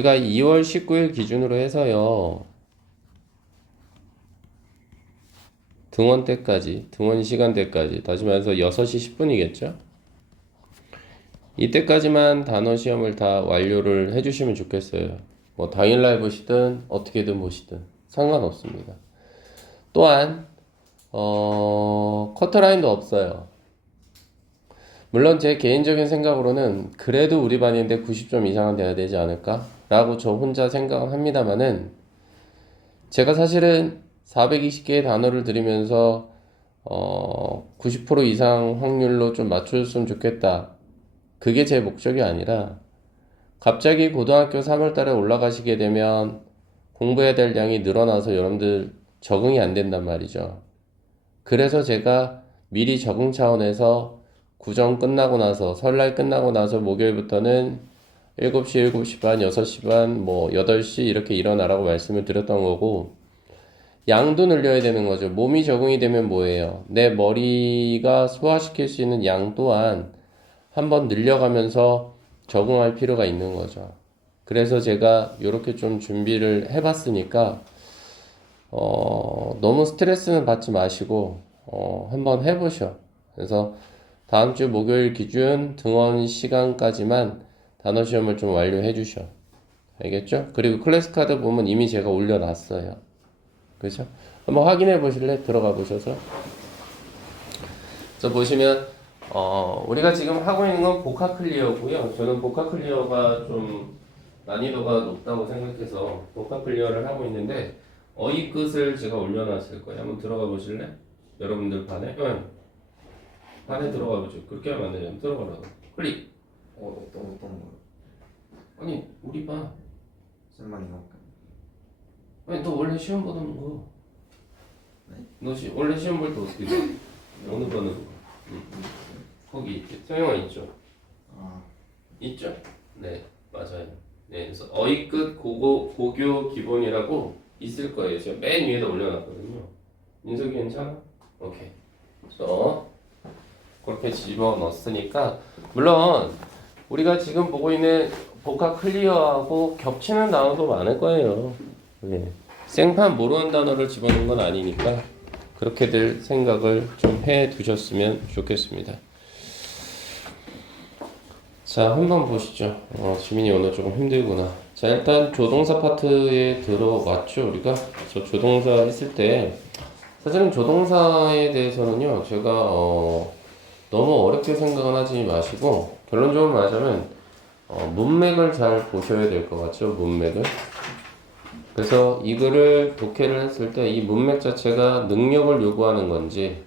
우리가 2월 19일 기준으로 해서요. 등원 때까지, 등원 시간대까지, 다시 말해서 6시 10분이겠죠? 이때까지만 단어 시험을 다 완료를 해주시면 좋겠어요. 뭐 당일날 보시든 어떻게든 보시든 상관없습니다. 또한 커트라인도 없어요. 물론 제 개인적인 생각으로는 그래도 우리 반인데 90점 이상은 돼야 되지 않을까? 라고 저 혼자 생각은 합니다만은 제가 사실은 420개의 단어를 들으면서 90% 이상 확률로 좀 맞춰줬으면 좋겠다. 그게 제 목적이 아니라 갑자기 고등학교 3월 달에 올라가시게 되면 공부해야 될 양이 늘어나서 여러분들 적응이 안 된단 말이죠. 그래서 제가 미리 적응 차원에서 구정 끝나고 나서 설날 끝나고 나서 목요일부터는 7시, 7시 반, 6시 반, 뭐 8시 이렇게 일어나라고 말씀을 드렸던 거고 양도 늘려야 되는 거죠. 몸이 적응이 되면 뭐예요? 내 머리가 소화시킬 수 있는 양 또한 한번 늘려가면서 적응할 필요가 있는 거죠. 그래서 제가 이렇게 좀 준비를 해봤으니까 너무 스트레스는 받지 마시고 한번 해보셔. 그래서 다음 주 목요일 기준 등원 시간까지만 단어 시험을 좀 완료해 주셔. 알겠죠? 그리고 클래스 카드 보면 이미 제가 올려놨어요. 그죠? 한번 확인해 보실래? 들어가 보셔서. 그래서 보시면 우리가 지금 하고 있는 건 복합 클리어고요. 저는 복합 클리어가 좀 난이도가 높다고 생각해서 복합 클리어를 하고 있는데 어휘 끝을 제가 올려놨을 거예요. 한번 들어가 보실래? 여러분들 반에? 응. 반에 들어가 보죠. 그렇게 하면 안 되죠. 들어가라고. 클릭. 어떤 거? 아니 우리 반. 쌤만 이거. 아니 너 원래 시험 보던 거. 네? 너 원래 시험 볼 때 어떻게 돼? 어느 반으로? 응. 거기 있죠. 서영아 있죠? 아, 있죠? 네, 맞아요. 네, 그래서 어휘 끝 고교 기본이라고 있을 거예요. 제가 맨 위에다 올려놨거든요. 민석이 괜찮아? 오케이. 그래서 그렇게 집어넣었으니까 물론 우리가 지금 보고 있는 복합 클리어하고 겹치는 단어도 많을 거예요. 네. 생판 모르는 단어를 집어넣은 건 아니니까 그렇게들 생각을 좀 해 두셨으면 좋겠습니다. 자, 한번 보시죠. 지민이 오늘 조금 힘들구나. 자, 일단 조동사 파트에 들어왔죠, 우리가. 저 조동사 했을 때, 사실은 조동사에 대해서는요, 제가, 너무 어렵게 생각은 하지 마시고, 결론적으로 말하자면, 문맥을 잘 보셔야 될 것 같죠, 문맥을. 그래서 이 글을 독해를 했을 때, 이 문맥 자체가 능력을 요구하는 건지,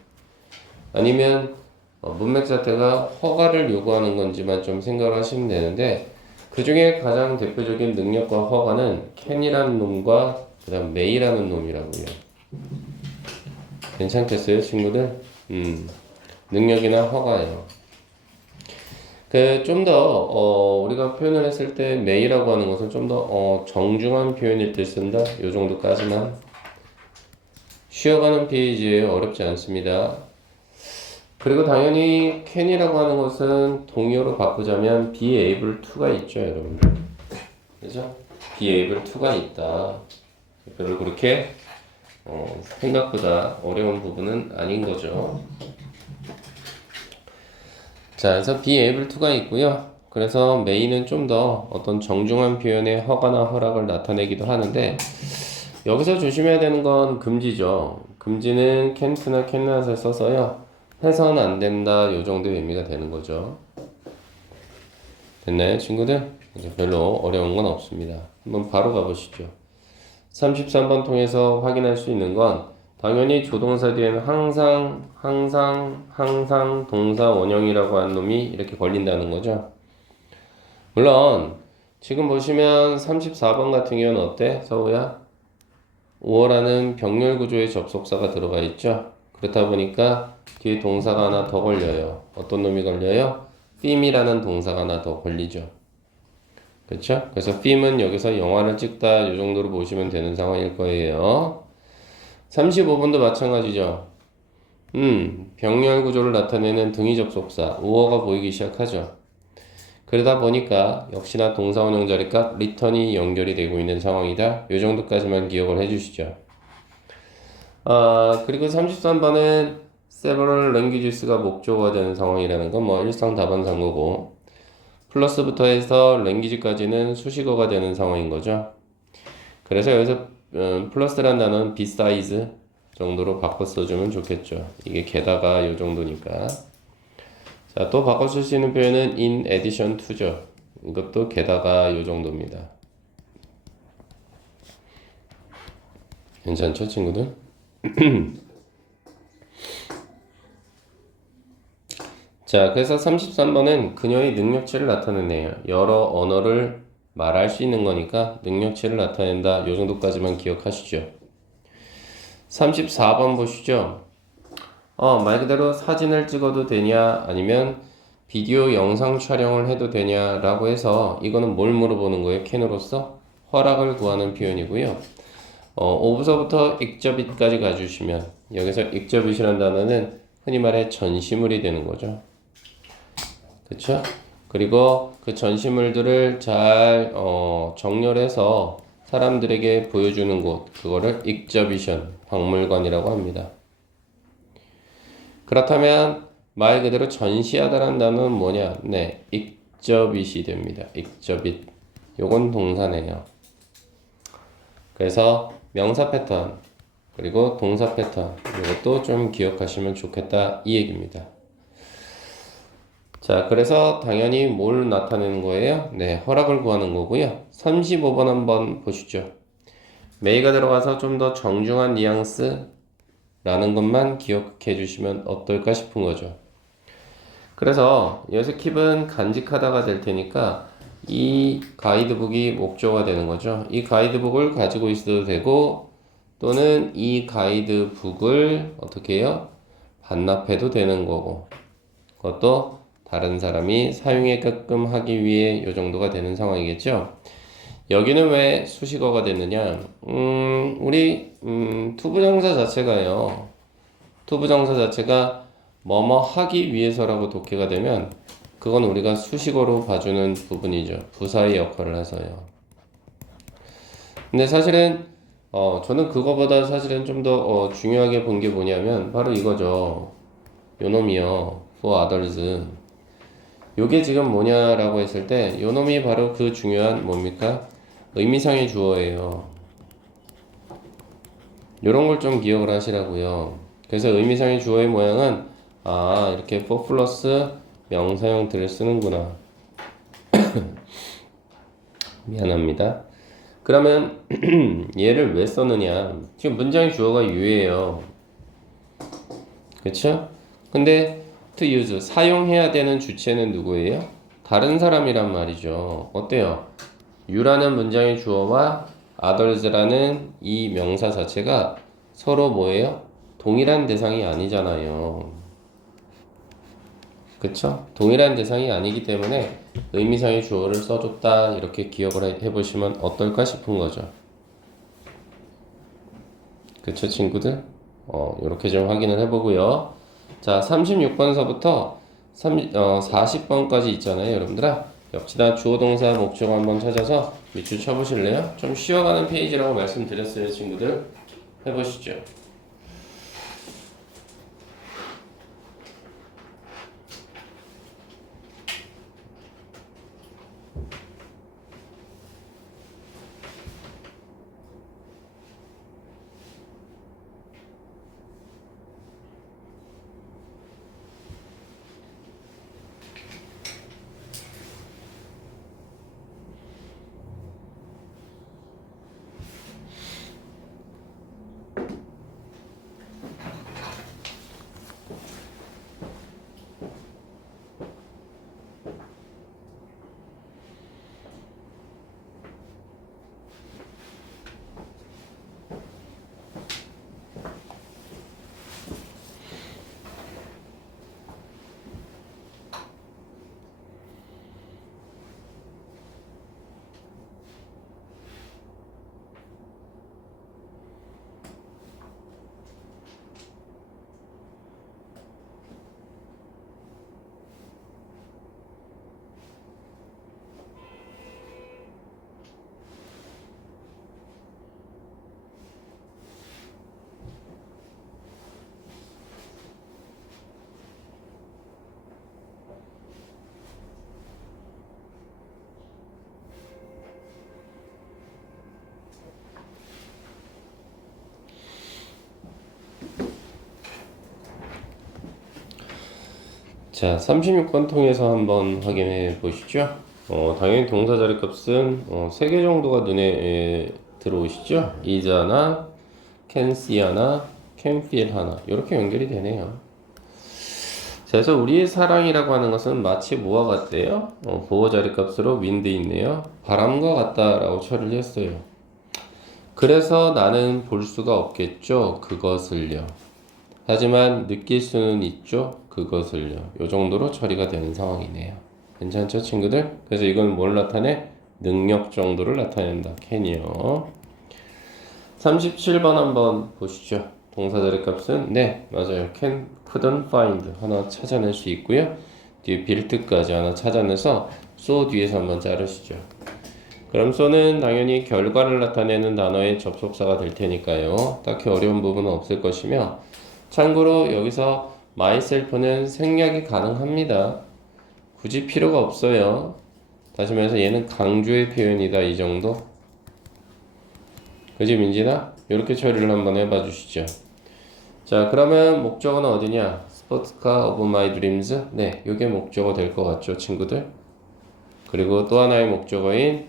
아니면 문맥 자체가 허가를 요구하는 건지만 좀 생각을 하시면 되는데 그 중에 가장 대표적인 능력과 허가는 캔이라는 놈과 그 다음 메이라는 놈이라고요. 괜찮겠어요 친구들? 능력이나 허가예요. 좀 더 우리가 표현을 했을 때 메이라고 하는 것은 좀 더 정중한 표현일 때 쓴다. 요 정도까지만. 쉬어가는 페이지에 어렵지 않습니다. 그리고 당연히 can이라고 하는 것은 동의어로 바꾸자면 be able to가 있죠, 여러분들. 그죠? be able to가 있다. 별로 그렇게 생각보다 어려운 부분은 아닌 거죠. 자, 그래서 be able to가 있고요. 그래서 may는 좀 더 어떤 정중한 표현의 허가나 허락을 나타내기도 하는데 여기서 조심해야 되는 건 금지죠. 금지는 can't나 cannot을 써서요. 해서는 안 된다. 요 정도의 의미가 되는 거죠. 됐나요, 친구들? 이제 별로 어려운 건 없습니다. 한번 바로 가보시죠. 33번 통해서 확인할 수 있는 건 당연히 조동사 뒤에는 항상 동사 원형이라고 하는 놈이 이렇게 걸린다는 거죠. 물론 지금 보시면 34번 같은 경우는 어때? 서우야? 5어라는 병렬 구조의 접속사가 들어가 있죠. 그렇다 보니까 뒤에 동사가 하나 더 걸려요. 어떤 놈이 걸려요? film이라는 동사가 하나 더 걸리죠. 그렇죠? 그래서 film은 여기서 영화를 찍다 이 정도로 보시면 되는 상황일 거예요. 35번도 마찬가지죠. 병렬 구조를 나타내는 등위 접속사 우어가 보이기 시작하죠. 그러다 보니까 역시나 동사원형 자리값 return이 연결이 되고 있는 상황이다. 이 정도까지만 기억을 해주시죠. 그리고 33번은 several languages가 목적어가 되는 상황이라는 건 뭐 일상 다반사인 거고, 플러스부터 해서 language까지는 수식어가 되는 상황인 거죠. 그래서 여기서 플러스란 단어는 besides 정도로 바꿔 써주면 좋겠죠. 이게 게다가 이 정도니까. 자, 또 바꿔 쓸 수 있는 표현은 in addition to죠. 이것도 게다가 이 정도입니다. 괜찮죠, 친구들? 자, 그래서 33번은 그녀의 능력치를 나타내네요. 여러 언어를 말할 수 있는 거니까 능력치를 나타낸다. 요 정도까지만 기억하시죠. 34번 보시죠. 말 그대로 사진을 찍어도 되냐, 아니면 비디오 영상 촬영을 해도 되냐라고 해서 이거는 뭘 물어보는 거예요? 캔으로서 허락을 구하는 표현이고요. 오부서부터 익저빗까지 가주시면 여기서 익저빗이라는 단어는 흔히 말해 전시물이 되는 거죠. 그쵸? 그리고 그 전시물들을 잘 정렬해서 사람들에게 보여주는 곳, 그거를 익저비션, 박물관이라고 합니다. 그렇다면 말 그대로 전시하다라는 단어는 뭐냐? 네, 익저빗이 됩니다. 익저빗. 요건 동사네요. 그래서 명사 패턴 그리고 동사 패턴 이것도 좀 기억하시면 좋겠다 이 얘기입니다. 자, 그래서 당연히 뭘 나타내는 거예요? 네, 허락을 구하는 거고요. 35번 한번 보시죠. 메이가 들어가서 좀 더 정중한 뉘앙스라는 것만 기억해 주시면 어떨까 싶은 거죠. 그래서 여기서 킵은 간직하다가 될 테니까 이 가이드북이 목적어가 되는 거죠. 이 가이드북을 가지고 있어도 되고 또는 이 가이드북을 어떻게 해요? 반납해도 되는 거고 그것도 다른 사람이 사용하게끔 하기 위해 이 정도가 되는 상황이겠죠. 여기는 왜 수식어가 됐느냐? 우리 투부정사 자체가요. 투부정사 자체가 뭐뭐 하기 위해서라고 독해가 되면 그건 우리가 수식어로 봐주는 부분이죠. 부사의 역할을 해서요. 근데 사실은 저는 그거보다 사실은 좀 더 중요하게 본 게 뭐냐면 바로 이거죠. 요놈이요. for others. 요게 지금 뭐냐라고 했을 때 요놈이 바로 그 중요한 뭡니까? 의미상의 주어예요. 요런 걸 좀 기억을 하시라고요. 그래서 의미상의 주어의 모양은 이렇게 for 플러스 명사형들을 쓰는구나. 미안합니다. 그러면 얘를 왜 썼느냐? 지금 문장의 주어가 you예요. 그쵸? 근데 to use 사용해야 되는 주체는 누구예요? 다른 사람이란 말이죠. 어때요? you라는 문장의 주어와 others라는 이 명사 자체가 서로 뭐예요? 동일한 대상이 아니잖아요. 그쵸? 동일한 대상이 아니기 때문에 의미상의 주어를 써줬다 이렇게 기억을 해보시면 어떨까 싶은 거죠. 그쵸 친구들? 이렇게 좀 확인을 해보고요. 자 36번서부터 40번까지 있잖아요 여러분들아. 역시나 주어 동사 목적어 한번 찾아서 밑줄 쳐보실래요? 좀 쉬어가는 페이지라고 말씀드렸어요 친구들. 해보시죠. 자, 36번 통해서 한번 확인해 보시죠. 당연히 동사 자리 값은 3개 정도가 눈에 들어오시죠? is 하나, can see 하나, can feel 하나 이렇게 연결이 되네요. 자, 그래서 우리의 사랑이라고 하는 것은 마치 뭐와 같대요? 보호 자리 값으로 wind 있네요. 바람과 같다라고 처리를 했어요. 그래서 나는 볼 수가 없겠죠. 그것을요. 하지만 느낄 수는 있죠. 그것을요. 요 정도로 처리가 되는 상황이네요. 괜찮죠, 친구들? 그래서 이건 뭘 나타내? 능력 정도를 나타낸다. can이요. 37번 한번 보시죠. 동사 자리 값은 네, 맞아요. can, couldn't find 하나 찾아낼 수 있고요. 뒤에 built까지 하나 찾아내서 so 뒤에서 한번 자르시죠. 그럼 so는 당연히 결과를 나타내는 단어의 접속사가 될 테니까요. 딱히 어려운 부분은 없을 것이며 참고로 여기서 myself는 생략이 가능합니다. 굳이 필요가 없어요. 다시 말해서 얘는 강조의 표현이다. 이 정도. 그지 민진아? 이렇게 처리를 한번 해봐 주시죠. 자, 그러면 목적어는 어디냐? Sports car of my dreams. 네, 이게 목적어 될 것 같죠, 친구들? 그리고 또 하나의 목적어인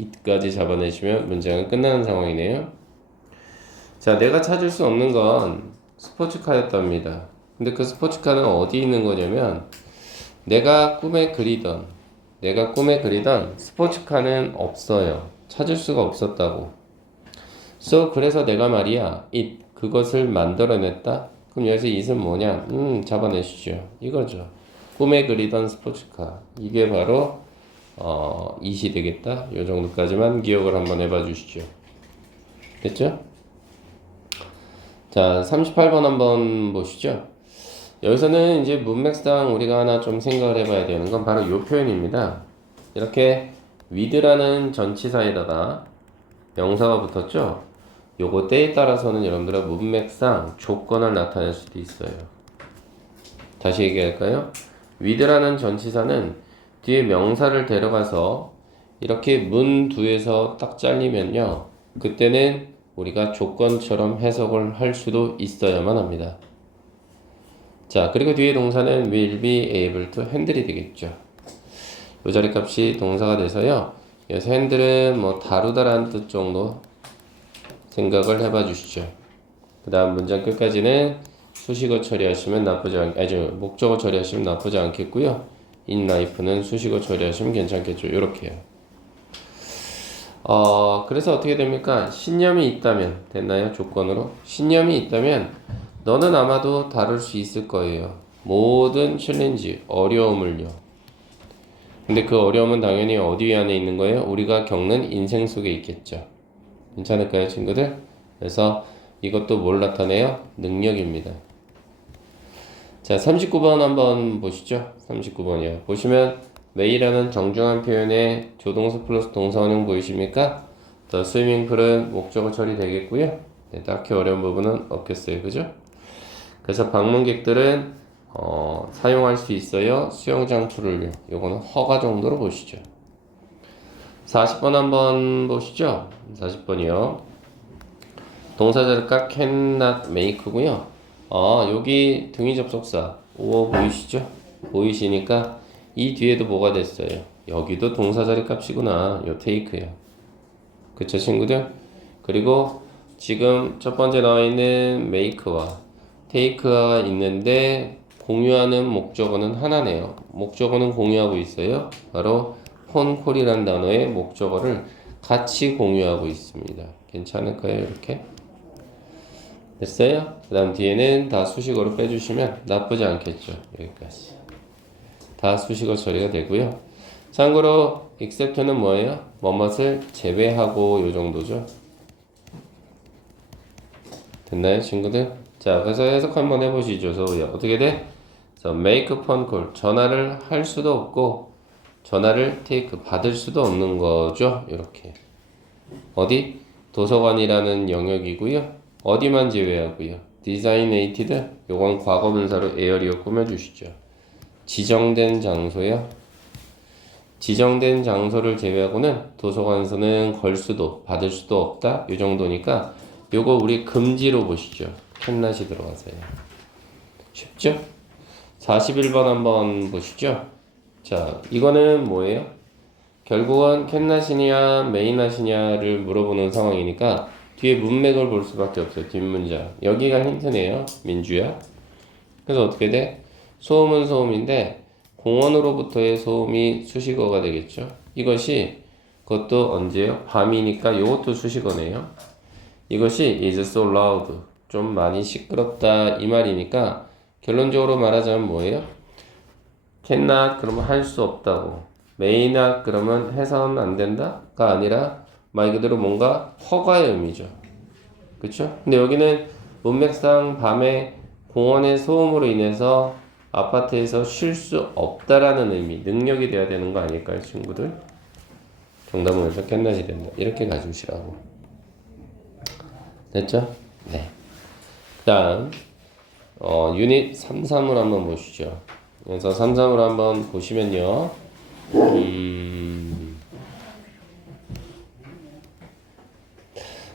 it까지 잡아내시면 문장은 끝나는 상황이네요. 자, 내가 찾을 수 없는 건 스포츠카였답니다. 근데 그 스포츠카는 어디 있는 거냐면 내가 꿈에 그리던 스포츠카는 없어요. 찾을 수가 없었다고. So 그래서 내가 말이야 그것을 만들어냈다. 그럼 여기서 it은 뭐냐? 잡아내시죠. 이거죠. 꿈에 그리던 스포츠카. 이게 바로 it이 되겠다. 요 정도까지만 기억을 한번 해봐 주시죠. 됐죠? 자, 38번 한번 보시죠. 여기서는 이제 문맥상 우리가 하나 좀 생각을 해봐야 되는 건 바로 이 표현입니다. 이렇게 with라는 전치사에다가 명사가 붙었죠. 요거 때에 따라서는 여러분들의 문맥상 조건을 나타낼 수도 있어요. 다시 얘기할까요? with라는 전치사는 뒤에 명사를 데려가서 이렇게 문 뒤에서 딱 잘리면요. 그때는 우리가 조건처럼 해석을 할 수도 있어야만 합니다. 자, 그리고 뒤에 동사는 will be able to handle이 되겠죠. 요 자리 값이 동사가 돼서요. 여기서 handle은 뭐 다루다라는 뜻 정도 생각을 해봐 주시죠. 그 다음 문장 끝까지는 수식어 처리하시면 목적어 처리하시면 나쁘지 않겠고요. in life는 수식어 처리하시면 괜찮겠죠. 요렇게요. 그래서 어떻게 됩니까? 신념이 있다면, 됐나요? 조건으로. 신념이 있다면, 너는 아마도 다룰 수 있을 거예요. 모든 챌린지, 어려움을요. 근데 그 어려움은 당연히 어디 안에 있는 거예요? 우리가 겪는 인생 속에 있겠죠. 괜찮을까요, 친구들? 그래서 이것도 뭘 나타내요? 능력입니다. 자, 39번 한번 보시죠. 39번이요. 보시면 may라는 정중한 표현에 조동사 플러스 동사원형 보이십니까? The swimming pool은 목적어 처리 되겠고요. 네, 딱히 어려운 부분은 없겠어요. 그죠? 그래서 방문객들은 사용할 수 있어요. 수영장 풀을요. 요거는 허가 정도로 보시죠. 40번 한번 보시죠. 40번이요. 동사 자리값 cannot make고요. 여기 등위 접속사 오어 보이시죠? 보이시니까 이 뒤에도 뭐가 됐어요? 여기도 동사 자리 값이구나. 요 take요. 그쵸, 친구들? 그리고 지금 첫 번째 나와 있는 make와 take가 있는데 공유하는 목적어는 하나네요. 목적어는 공유하고 있어요. 바로 폰콜이라는 단어의 목적어를 같이 공유하고 있습니다. 괜찮을까요? 이렇게? 됐어요? 그 다음 뒤에는 다 수식어로 빼주시면 나쁘지 않겠죠. 여기까지. 다 수식어 처리가 되고요. 참고로 except는 뭐예요? 뭐뭇을 제외하고 요 정도죠. 됐나요, 친구들? 자, 그래서 해석 한번 해보시죠. 어떻게 돼? make phone call. 전화를 할 수도 없고 전화를 take 받을 수도 없는 거죠. 이렇게. 어디? 도서관이라는 영역이고요. 어디만 제외하고요. designated. 요건 과거 분사로 에어리어 꾸며주시죠. 지정된 장소요. 지정된 장소를 제외하고는 도서관에서는 걸 수도 받을 수도 없다. 이 정도니까 요거 우리 금지로 보시죠. 캔낫이 들어가서요. 쉽죠? 41번 한번 보시죠. 자, 이거는 뭐예요? 결국은 캔낫이냐 메이낫이냐를 물어보는 상황이니까 뒤에 문맥을 볼 수밖에 없어요. 뒷문장. 여기가 힌트네요. 민주야. 그래서 어떻게 돼? 소음은 소음인데 공원으로부터의 소음이 수식어가 되겠죠. 이것이 그것도 언제요? 밤이니까 이것도 수식어네요. 이것이 is so loud. 좀 많이 시끄럽다 이 말이니까 결론적으로 말하자면 뭐예요? cannot 그러면 할 수 없다고. may not 그러면 해서는 안 된다가 아니라 말 그대로 뭔가 허가의 의미죠. 그쵸? 근데 여기는 문맥상 밤에 공원의 소음으로 인해서 아파트에서 쉴 수 없다라는 의미, 능력이 돼야 되는 거 아닐까요, 친구들? 정답은 그래서 캔낫이 된다. 이렇게 가주시라고. 됐죠? 네. 다음 유닛 33을 한번 보시죠. 그래서 33을 한번 보시면요.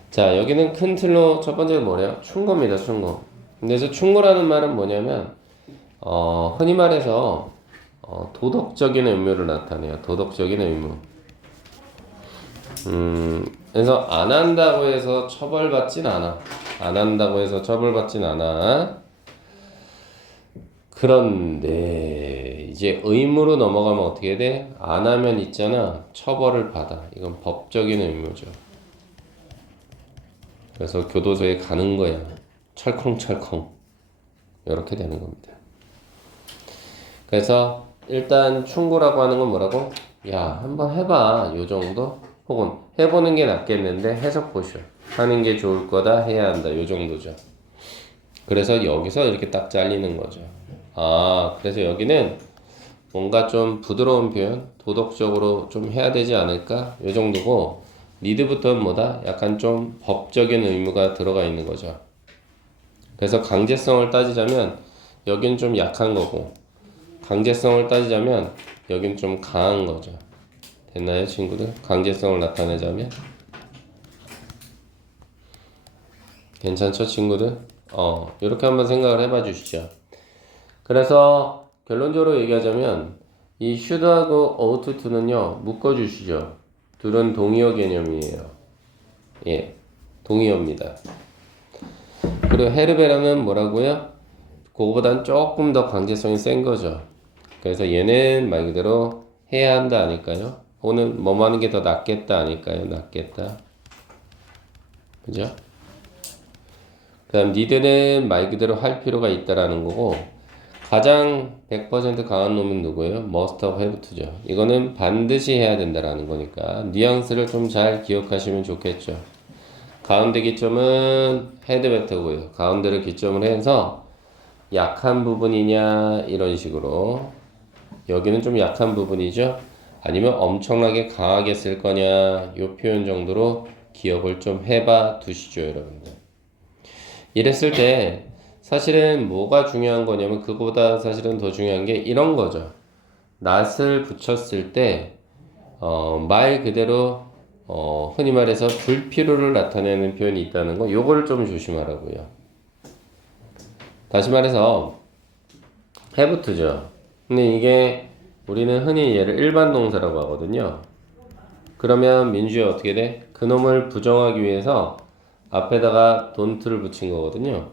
자, 여기는 큰 틀로 첫 번째가 뭐래요? 충고입니다, 충고. 그래서 충고라는 말은 뭐냐면 흔히 말해서 도덕적인 의무를 나타내요. 도덕적인 의무. 그래서 안 한다고 해서 처벌받진 않아. 안 한다고 해서 처벌받진 않아. 그런데 이제 의무로 넘어가면 어떻게 돼? 안 하면 있잖아. 처벌을 받아. 이건 법적인 의무죠. 그래서 교도소에 가는 거야. 철컹철컹. 이렇게 되는 겁니다. 그래서 일단 충고라고 하는 건 뭐라고? 야, 한번 해봐. 요 정도? 혹은 해보는 게 낫겠는데 해석 보셔. 하는 게 좋을 거다. 해야 한다. 요 정도죠. 그래서 여기서 이렇게 딱 잘리는 거죠. 아, 그래서 여기는 뭔가 좀 부드러운 표현, 도덕적으로 좀 해야 되지 않을까? 요 정도고, 니드부터는 뭐다? 약간 좀 법적인 의무가 들어가 있는 거죠. 그래서 강제성을 따지자면 여긴 좀 약한 거고, 강제성을 따지자면 여긴 좀 강한 거죠. 됐나요, 친구들? 강제성을 나타내자면? 괜찮죠, 친구들? 이렇게 한번 생각을 해봐 주시죠. 그래서 결론적으로 얘기하자면 이 should하고 ought to는요 묶어주시죠. 둘은 동의어 개념이에요. 예, 동의어입니다. 그리고 헤르베라는 뭐라고요? 그거보단 조금 더 강제성이 센 거죠. 그래서 얘는 말 그대로 해야 한다 아닐까요? 혹은 뭐뭐 하는 게 더 낫겠다 아닐까요? 낫겠다. 그죠? 그 다음 니들은 말 그대로 할 필요가 있다라는 거고, 가장 100% 강한 놈은 누구예요? must have, have to죠. 이거는 반드시 해야 된다라는 거니까 뉘앙스를 좀 잘 기억하시면 좋겠죠. 가운데 기점은 had better고요. 가운데를 기점으로 해서 약한 부분이냐 이런 식으로, 여기는 좀 약한 부분이죠. 아니면 엄청나게 강하게 쓸 거냐 이 표현 정도로 기억을 좀 해봐 두시죠, 여러분들. 이랬을 때 사실은 뭐가 중요한 거냐면 그거보다 사실은 더 중요한 게 이런 거죠. 낫을 붙였을 때 말 그대로 흔히 말해서 불필요를 나타내는 표현이 있다는 거, 요거를 좀 조심하라고요. 다시 말해서 have to죠. 근데 이게 우리는 흔히 얘를 일반 동사라고 하거든요. 그러면 민주에 어떻게 돼? 그놈을 부정하기 위해서 앞에다가 don't를 붙인 거거든요.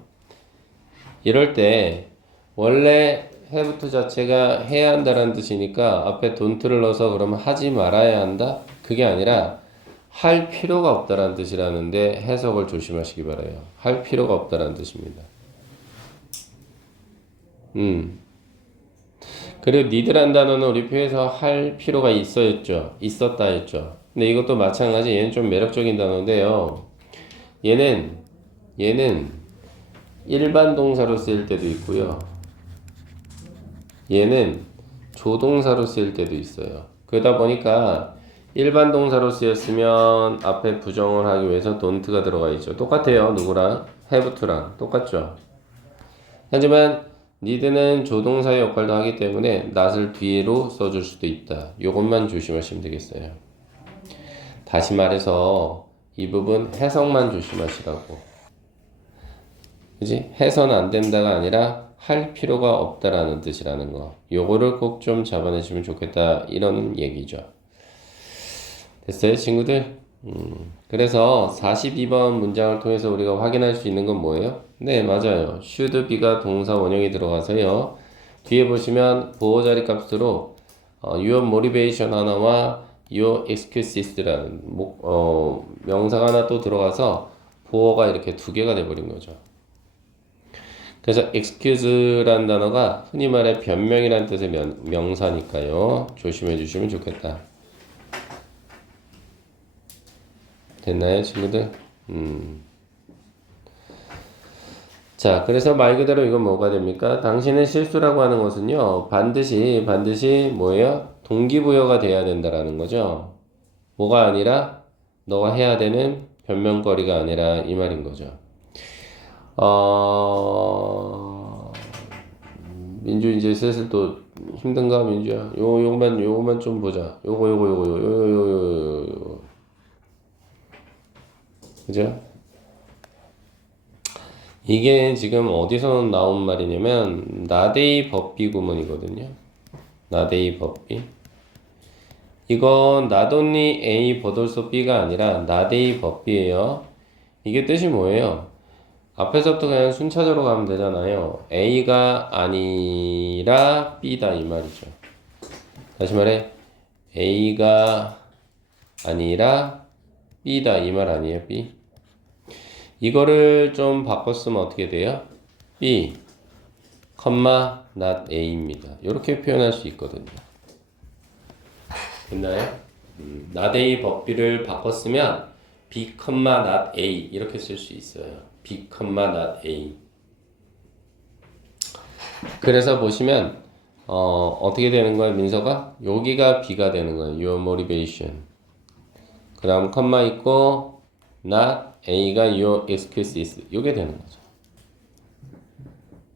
이럴 때 원래 have to 자체가 해야 한다는 뜻이니까 앞에 don't를 넣어서 그러면 하지 말아야 한다? 그게 아니라 할 필요가 없다는 뜻이라는데 해석을 조심하시기 바라요. 할 필요가 없다는 뜻입니다. 그리고 need라는 단어는 우리 표에서 할 필요가 있었다 했죠. 근데 이것도 마찬가지. 얘는 좀 매력적인 단어인데요. 얘는 일반 동사로 쓰일 때도 있고요. 얘는 조동사로 쓰일 때도 있어요. 그러다 보니까 일반 동사로 쓰였으면 앞에 부정을 하기 위해서 don't가 들어가 있죠. 똑같아요. 누구랑? have to랑 똑같죠. 하지만 need는 조동사의 역할도 하기 때문에 not을 뒤로 써줄 수도 있다. 요것만 조심하시면 되겠어요. 다시 말해서 이 부분 해석만 조심하시라고. 그지? 해서는 안 된다가 아니라 할 필요가 없다라는 뜻이라는 거. 요거를 꼭 좀 잡아내시면 좋겠다. 이런 얘기죠. 됐어요, 친구들? 그래서 42번 문장을 통해서 우리가 확인할 수 있는 건 뭐예요? 네, 맞아요. should be가 동사 원형이 들어가서요. 뒤에 보시면 보호 자리 값으로 your motivation 하나와 your excuses라는 명사가 하나 또 들어가서 보호가 이렇게 두 개가 돼버린 거죠. 그래서 excuse라는 단어가 흔히 말해 변명이라는 뜻의 명사니까요. 조심해 주시면 좋겠다. 됐나요, 친구들? 자, 그래서 말 그대로 이건 뭐가 됩니까? 당신의 실수라고 하는 것은요, 반드시 뭐예요? 동기부여가 돼야 된다라는 거죠. 뭐가 아니라, 너가 해야 되는 변명거리가 아니라 이 말인 거죠. 민주 이제 슬슬 또 힘든가, 민주야? 요거만 좀 보자. 요거. 그죠? 이게 지금 어디서 나온 말이냐면 나데이 법비 구문이거든요. 나데이 법비. 이건 not only A but also B가 아니라 나데이 법비예요. 이게 뜻이 뭐예요? 앞에서부터 그냥 순차적으로 가면 되잖아요. A가 아니라 B다 이 말이죠. 다시 말해 A가 아니라 B다 이 말 아니에요? B. 이거를 좀 바꿨으면 어떻게 돼요? B, not A입니다. 이렇게 표현할 수 있거든요. 됐나요? not A 법비를 바꿨으면 B, not A 이렇게 쓸 수 있어요. B, not A. 그래서 보시면 어떻게 되는 거예요, 민서가? 여기가 B가 되는 거예요. Your motivation. 그 다음 컴마 있고 not A가 your excuses 이게 되는 거죠.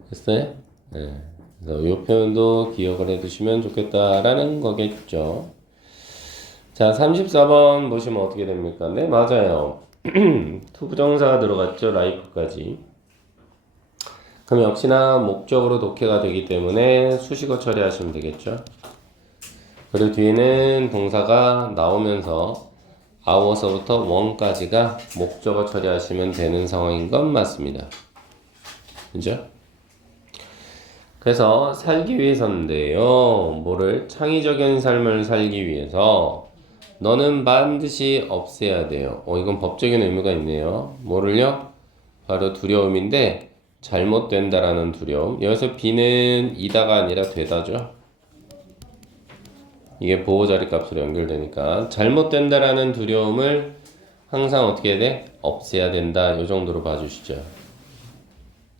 됐어요? 네. 그래서 이 표현도 기억을 해두시면 좋겠다라는 거겠죠. 자, 34번 보시면 어떻게 됩니까? 네, 맞아요. 투부정사가 들어갔죠. like까지. 그럼 역시나 목적으로 독해가 되기 때문에 수식어 처리하시면 되겠죠. 그리고 뒤에는 동사가 나오면서 hour서부터 one까지가 목적어 처리하시면 되는 상황인 건 맞습니다. 그죠? 그래서 살기 위해서인데요. 뭐를? 창의적인 삶을 살기 위해서 너는 반드시 없애야 돼요. 이건 법적인 의미가 있네요. 뭐를요? 바로 두려움인데 잘못된다라는 두려움. 여기서 B는 이다가 아니라 되다죠. 이게 보호 자리 값으로 연결되니까 잘못된다라는 두려움을 항상 어떻게 해야 돼? 없애야 된다. 이 정도로 봐주시죠.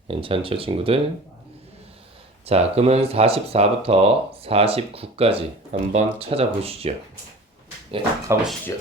괜찮죠, 친구들? 자, 그러면 44부터 49까지 한번 찾아보시죠. 네, 가보시죠.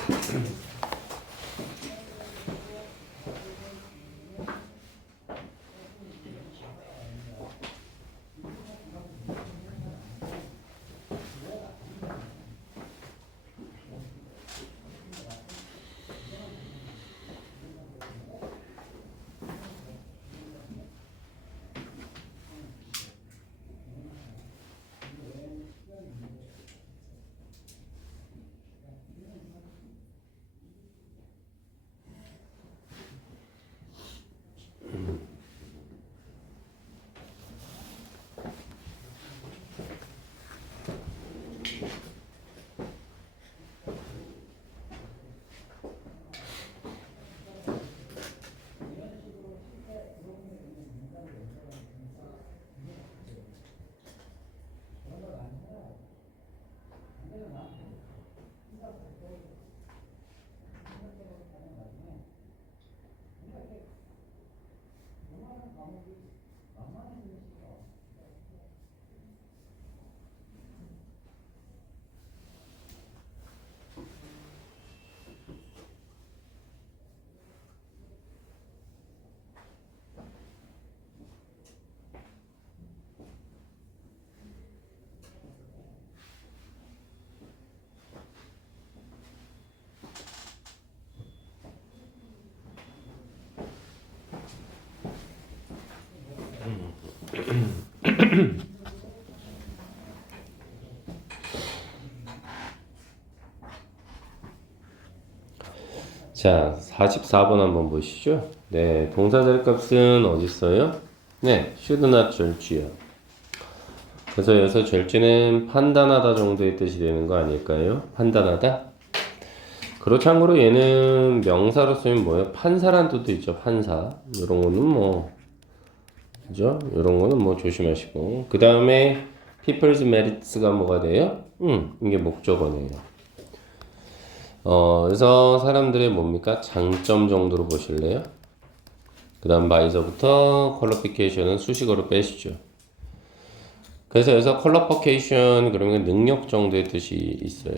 자, 44번 한번 보시죠. 네, 동사 자리값은 어디 있어요? 네, should not 절주요. 그래서 여기서 절주는 판단하다 정도의 뜻이 되는 거 아닐까요? 판단하다? 그리고 참고로 얘는 명사로 쓰면 뭐예요? 판사란 뜻도 있죠. 판사. 이런 거는 뭐, 그죠? 이런 거는 뭐 조심하시고. 그 다음에 people's merits가 뭐가 돼요? 이게 목적어네요. 그래서 사람들의 뭡니까? 장점 정도로 보실래요? 그 다음 바이저부터 퀄리피케이션은 수식어로 빼시죠. 그래서 여기서 퀄리피케이션 그러면 능력 정도의 뜻이 있어요.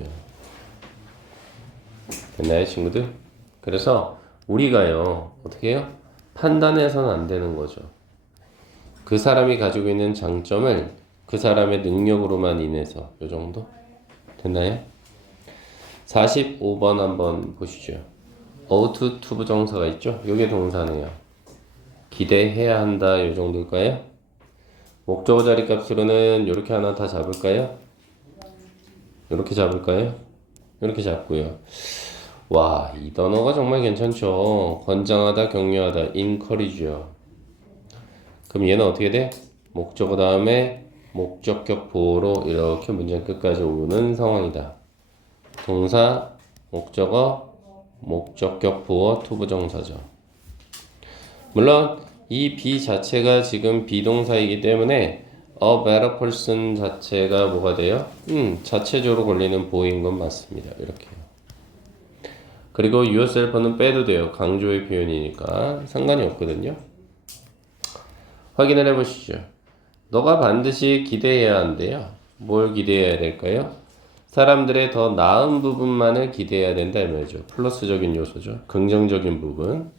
됐나요, 친구들? 그래서 우리가요, 어떻게 해요? 판단해서는 안 되는 거죠. 그 사람이 가지고 있는 장점을 그 사람의 능력으로만 인해서 요 정도? 됐나요? 45번 한번 보시죠. ought to 부정사가 있죠? 요게 동사네요. 기대해야 한다 요 정도일까요? 목적어 자리 값으로는 요렇게 하나 다 잡을까요? 요렇게 잡을까요? 요렇게 잡고요. 와, 이 단어가 정말 괜찮죠. 권장하다, 격려하다, encourage요. 그럼 얘는 어떻게 돼? 목적어 다음에 목적격 보호로 이렇게 문장 끝까지 오는 상황이다. 동사, 목적어, 목적격 보호, 투부정사죠. 물론 이 be 자체가 지금 비동사이기 때문에 a better person 자체가 뭐가 돼요? 자체적으로 걸리는 보호인 건 맞습니다. 이렇게요. 그리고 yourself는 빼도 돼요. 강조의 표현이니까 상관이 없거든요. 확인을 해보시죠. 너가 반드시 기대해야 한대요. 뭘 기대해야 될까요? 사람들의 더 나은 부분만을 기대해야 된다 이 말이죠. 플러스적인 요소죠. 긍정적인 부분.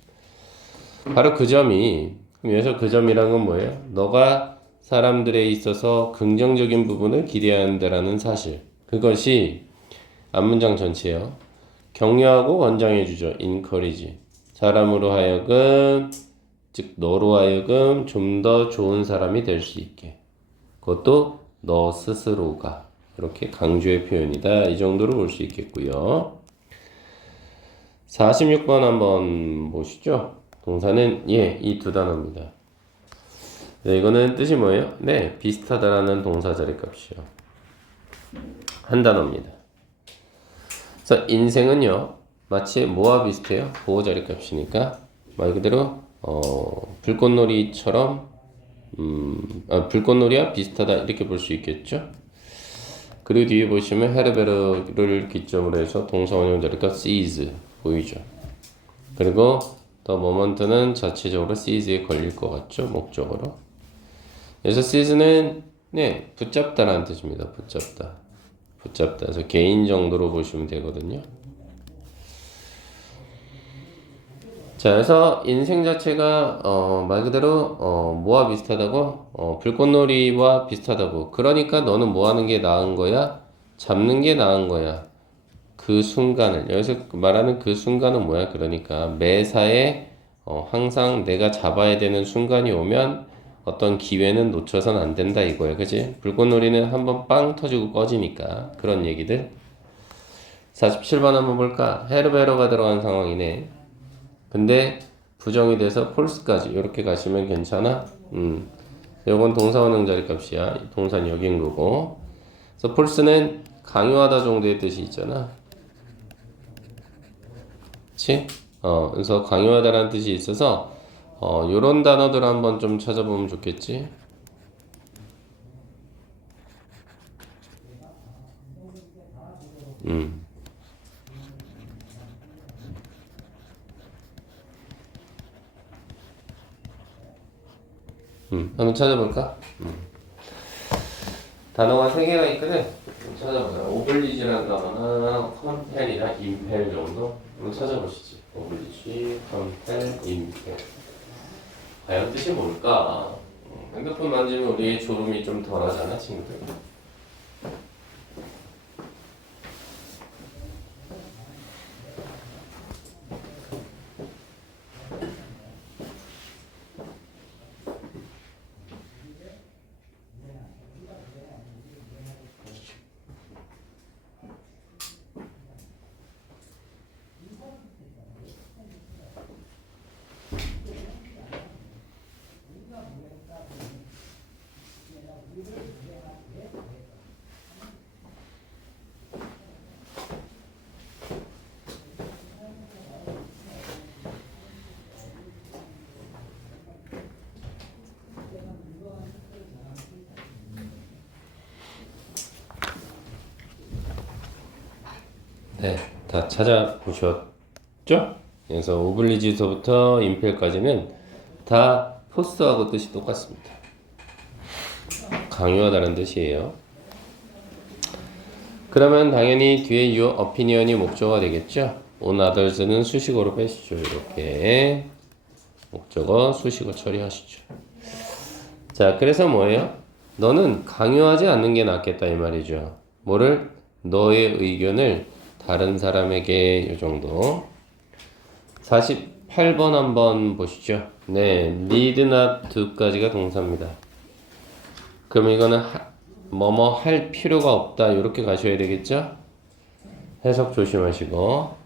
바로 그 점이, 그럼 여기서 그 점이란 건 뭐예요? 너가 사람들에 있어서 긍정적인 부분을 기대해야 한다라는 사실. 그것이 앞문장 전체요. 격려하고 권장해주죠. encourage. 사람으로 하여금, 즉 너로 하여금 좀 더 좋은 사람이 될 수 있게. 그것도 너 스스로가. 이렇게 강조의 표현이다. 이 정도로 볼 수 있겠고요. 46번 한번 보시죠. 동사는 이 두 단어입니다. 네, 이거는 뜻이 뭐예요? 네, 비슷하다라는 동사 자리 값이요. 한 단어입니다. 그래서 인생은요, 마치 뭐와 비슷해요? 보호 자리 값이니까 말 그대로 불꽃놀이처럼 불꽃놀이와 비슷하다 이렇게 볼 수 있겠죠? 그리고 뒤에 보시면 헤르베르를 기점으로 해서 동사 원형 자리가 sees 보이죠. 그리고 더 모먼트는 자체적으로 sees에 걸릴 것 같죠, 목적으로. 그래서 sees는 네 붙잡다라는 뜻입니다. 붙잡다. 그래서 개인 정도로 보시면 되거든요. 자, 그래서 인생 자체가 말 그대로 뭐와 비슷하다고? 불꽃놀이와 비슷하다고. 그러니까 너는 뭐 하는 게 나은 거야? 잡는 게 나은 거야. 그 순간을 여기서 말하는 그 순간은 뭐야? 그러니까 매사에 항상 내가 잡아야 되는 순간이 오면 어떤 기회는 놓쳐선 안 된다 이거야. 그치? 불꽃놀이는 한번 빵 터지고 꺼지니까 그런 얘기들. 47번 한번 볼까? 헤르베러가 들어간 상황이네. 근데 부정이 돼서 폴스까지 이렇게 가시면 괜찮아? 요건 동사원형 자리값이야. 동사는 여긴 거고. 그래서 폴스는 강요하다 정도의 뜻이 있잖아. 그치? 그래서 강요하다라는 뜻이 있어서 요런 단어들 한번 좀 찾아보면 좋겠지? 한번 찾아볼까? 단어가 3개가 있거든? 찾아보자. 오블리지라는 단어나 컴펠이나 임펠 정도? 한번 찾아보시지. 오블리지, 컴펠, 임펠. 과연 뜻이 뭘까? 핸드폰 만지면 우리 졸음이 좀 덜하잖아, 친구들. 네, 다 찾아보셨죠? 그래서 오블리지서부터 임펠까지는 다 포스하고 뜻이 똑같습니다. 강요하다는 뜻이에요. 그러면 당연히 뒤에 your opinion이 목적어가 되겠죠? on others는 수식어로 빼시죠. 이렇게 목적어 수식어 처리하시죠. 자, 그래서 뭐예요? 너는 강요하지 않는 게 낫겠다 이 말이죠. 뭐를? 너의 의견을 다른 사람에게 이 정도. 48번 한번 보시죠. 네, need not to까지가 동사입니다. 그럼 이거는 뭐뭐 할 필요가 없다 이렇게 가셔야 되겠죠? 해석 조심하시고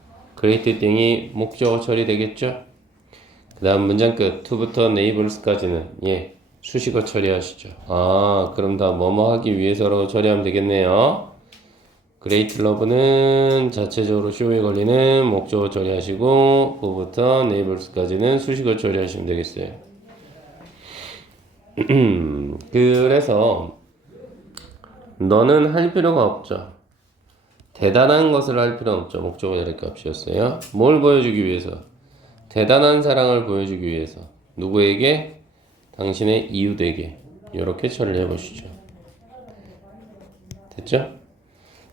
great thing이 목적어 처리되겠죠? 그 다음 문장 끝 to부터 enables까지는 예 수식어 처리하시죠. 아 그럼 다 뭐뭐 하기 위해서라고 처리하면 되겠네요. great love는 자체적으로 show에 걸리는 목적어 처리하시고 그부터 enables까지는 수식어 처리하시면 되겠어요. 그래서 너는 할 필요가 없죠. 대단한 것을 할 필요는 없죠. 목적어 자리 값이었어요. 뭘 보여주기 위해서? 대단한 사랑을 보여주기 위해서. 누구에게? 당신의 이웃에게. 이렇게 처리를 해보시죠. 됐죠?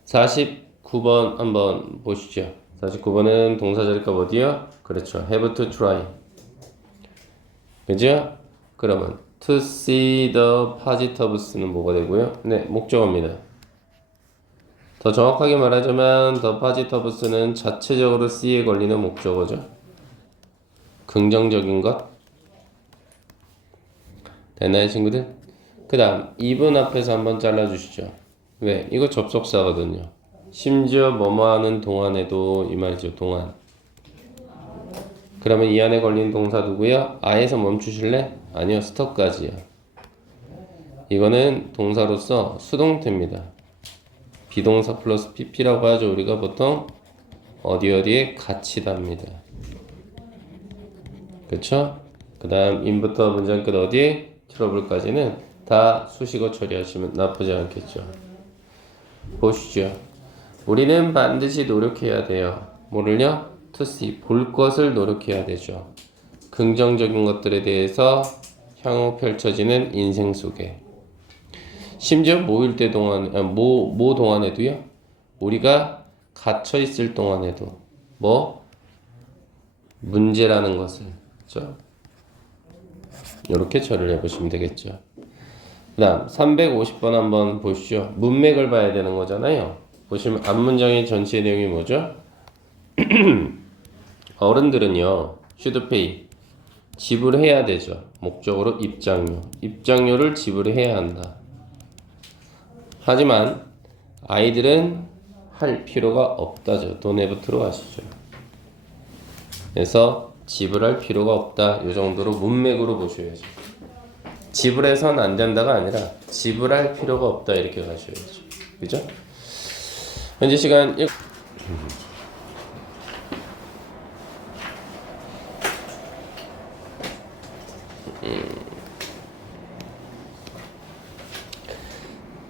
49번 한번 보시죠. 49번은 동사 자리 값 어디요? 그렇죠. have to try. 그죠? 그러면 to see the positives는 뭐가 되고요? 네, 목적어입니다. 더 정확하게 말하자면 the positives는 자체적으로 see에 걸리는 목적어죠. 긍정적인 것. 됐나요, 친구들? 그 다음 2번 앞에서 한번 잘라주시죠. 왜? 이거 접속사거든요. 심지어 뭐뭐 하는 동안에도 이 말이죠. 동안. 그러면 이 안에 걸린 동사 누구야? 아에서 멈추실래? 아니요. 스톱까지요. 이거는 동사로서 수동태입니다. 비동사 플러스 pp라고 하죠. 우리가 보통 어디에 같이 답니다. 그쵸? 그 다음 in부터 문장 끝 어디? 트러블까지는 다 수식어 처리하시면 나쁘지 않겠죠. 보시죠. 우리는 반드시 노력해야 돼요. 뭐를요? to see, 볼 것을 노력해야 되죠. 긍정적인 것들에 대해서 향후 펼쳐지는 인생 속에. 심지어 모일 때 동안, 모 동안에도요. 우리가 갇혀 있을 동안에도 문제라는 것을, 그렇죠? 이렇게 처리를 해보시면 되겠죠. 그 다음 350번 한번 보시죠. 문맥을 봐야 되는 거잖아요. 보시면 앞문장의 전체 내용이 뭐죠? 어른들은요 should pay 지불해야 되죠. 목적으로 입장료를 지불해야 한다. 하지만 아이들은 할 필요가 없다죠. don't have to로 가시죠. 그래서 지불할 필요가 없다. 이 정도로 문맥으로 보셔야죠. 지불해서는 안 된다가 아니라 지불할 필요가 없다 이렇게 가셔야죠. 그죠? 현재 시간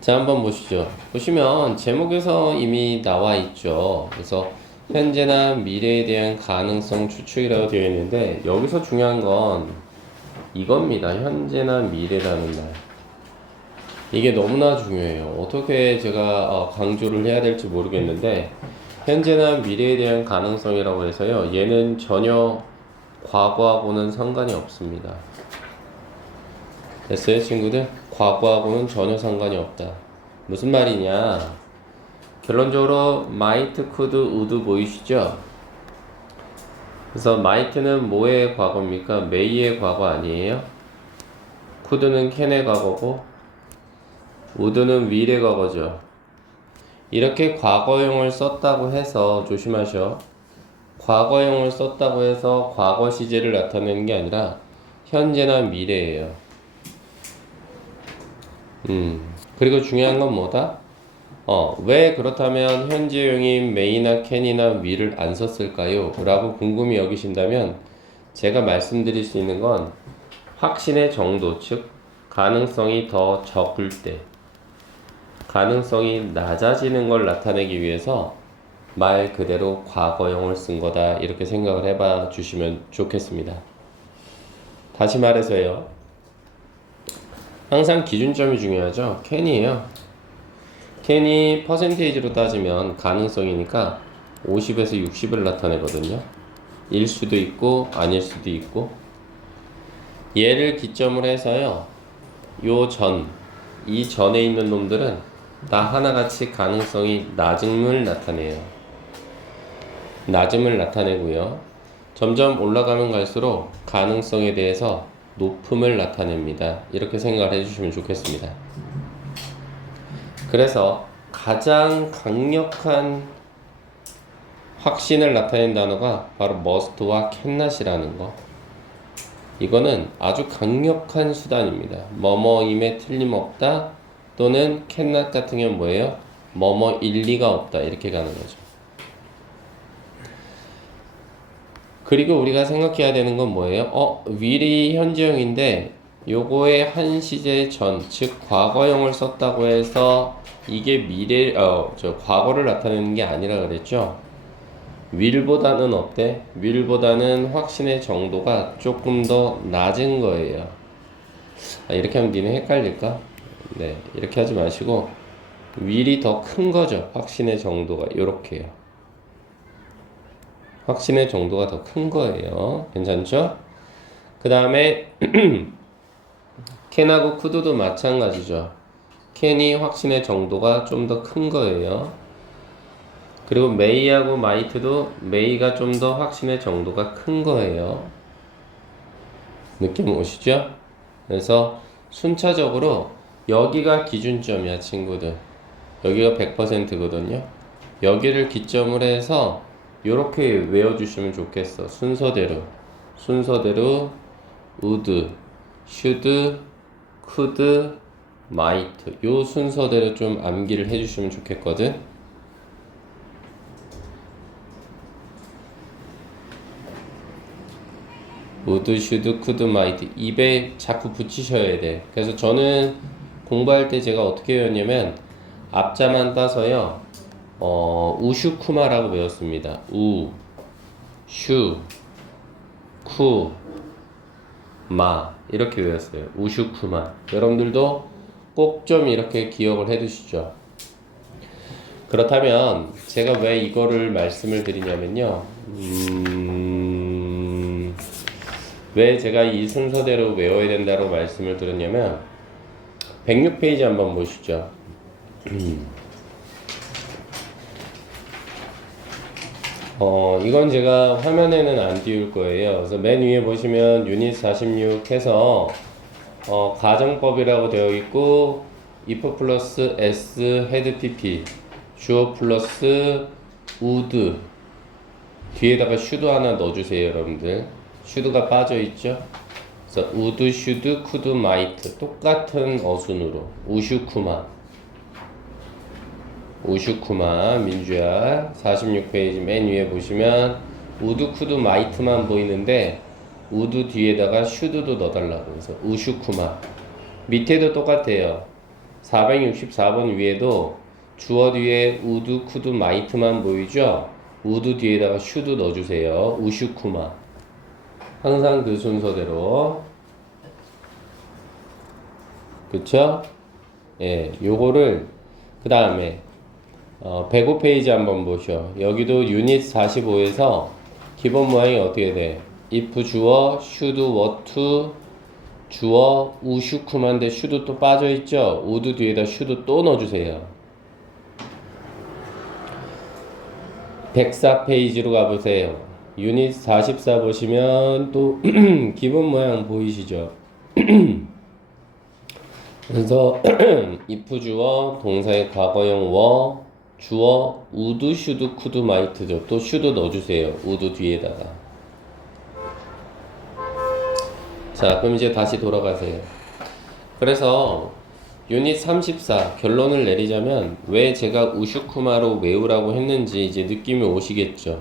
자 한번 보시죠. 보시면 제목에서 이미 나와 있죠. 그래서 현재나 미래에 대한 가능성 추측이라고 되어 있는데 여기서 중요한 건 이겁니다. 현재나 미래라는 말. 이게 너무나 중요해요. 어떻게 제가 강조를 해야 될지 모르겠는데 현재나 미래에 대한 가능성이라고 해서요. 얘는 전혀 과거하고는 상관이 없습니다. 됐어요, 친구들? 과거하고는 전혀 상관이 없다. 무슨 말이냐? 결론적으로 might, could, would 보이시죠? 그래서 might는 뭐의 과거입니까? may의 과거 아니에요? could는 can의 과거고 would는 will의 과거죠. 이렇게 과거형을 썼다고 해서 조심하셔. 과거형을 썼다고 해서 과거 시제를 나타내는 게 아니라 현재나 미래예요. 그리고 중요한 건 뭐다? 왜 그렇다면 현재형인 may나 can이나 will을 안 썼을까요? 라고 궁금히 여기신다면 제가 말씀드릴 수 있는 건 확신의 정도, 즉 가능성이 더 적을 때 가능성이 낮아지는 걸 나타내기 위해서 말 그대로 과거형을 쓴 거다 이렇게 생각을 해봐 주시면 좋겠습니다. 다시 말해서요. 항상 기준점이 중요하죠. 캔이에요. 캔이 퍼센테이지로 따지면 가능성이니까 50에서 60을 나타내거든요. 일 수도 있고 아닐 수도 있고 얘를 기점으로 해서요. 이 전에 있는 놈들은 다 하나같이 가능성이 낮음을 나타내요. 낮음을 나타내고요. 점점 올라가면 갈수록 가능성에 대해서 높음을 나타냅니다. 이렇게 생각을 해주시면 좋겠습니다. 그래서 가장 강력한 확신을 나타낸 단어가 바로 must와 cannot이라는 거. 이거는 아주 강력한 수단입니다. 뭐뭐임에 틀림없다 또는 cannot 같은 경우는 뭐예요? 뭐뭐일 리가 없다 이렇게 가는 거죠. 그리고 우리가 생각해야 되는 건 뭐예요? will이 현재형인데 요거의 한 시제 전, 즉 과거형을 썼다고 해서 이게 과거를 나타내는 게 아니라 그랬죠? will보다는 어때? will보다는 확신의 정도가 조금 더 낮은 거예요. 이렇게 하면 니네 헷갈릴까? 네, 이렇게 하지 마시고 will이 더 큰 거죠. 확신의 정도가 요렇게요. 확신의 정도가 더 큰 거예요. 괜찮죠? 그 다음에 can하고 could도 마찬가지죠. can이 확신의 정도가 좀 더 큰 거예요. 그리고 may하고 might도 may가 좀 더 확신의 정도가 큰 거예요. 느낌 오시죠? 그래서 순차적으로 여기가 기준점이야 친구들. 여기가 100%거든요. 여기를 기점으로 해서 이렇게 외워주시면 좋겠어. 순서대로 would, should, could, might 요 순서대로 좀 암기를 해주시면 좋겠거든. would, should, could, might 입에 자꾸 붙이셔야 돼. 그래서 저는 공부할 때 제가 어떻게 외웠냐면 앞자만 따서요. 우슈쿠마라고 배웠습니다. 슈, 쿠, 마 이렇게 외웠어요. 우슈쿠마. 여러분들도 꼭 좀 이렇게 기억을 해 두시죠. 그렇다면 제가 왜 이거를 말씀을 드리냐면요. 왜 제가 이 순서대로 외워야 된다고 말씀을 드렸냐면 106페이지 한번 보시죠. 이건 제가 화면에는 안 띄울 거예요. 그래서 맨 위에 보시면 유닛 46 해서 가정법이라고 되어 있고 if 플러스 s had pp 주어 플러스 would 뒤에다가 should 하나 넣어주세요. 여러분들 should가 빠져있죠. 그래서 would, should, could, might 똑같은 어순으로 우슈쿠마 민주야 46페이지 맨 위에 보시면 would, could, might만 보이는데 would 뒤에다가 should도 넣어달라고 해서 우슈쿠마. 밑에도 똑같아요. 464번 위에도 주어 뒤에 would, could, might만 보이죠. would 뒤에다가 should 넣어주세요. 우슈쿠마. 항상 그 순서대로. 그쵸? 예, 요거를 그 다음에 105페이지 한번 보셔. 여기도 유닛 45에서 기본 모양이 어떻게 돼? if 주어, should, what to, 주어, 우슈쿠만데 should 또 빠져있죠? would 뒤에다 should 또 넣어주세요. 104페이지로 가보세요. 유닛 44 보시면 또 기본 모양 보이시죠? 그래서 if 주어, 동사의 과거형 주어 would, should, could, might죠. 또 should 넣어주세요. would 뒤에다가. 자, 그럼 이제 다시 돌아가세요. 그래서 유닛 34 결론을 내리자면 왜 제가 우슈쿠마로 외우라고 했는지 이제 느낌이 오시겠죠.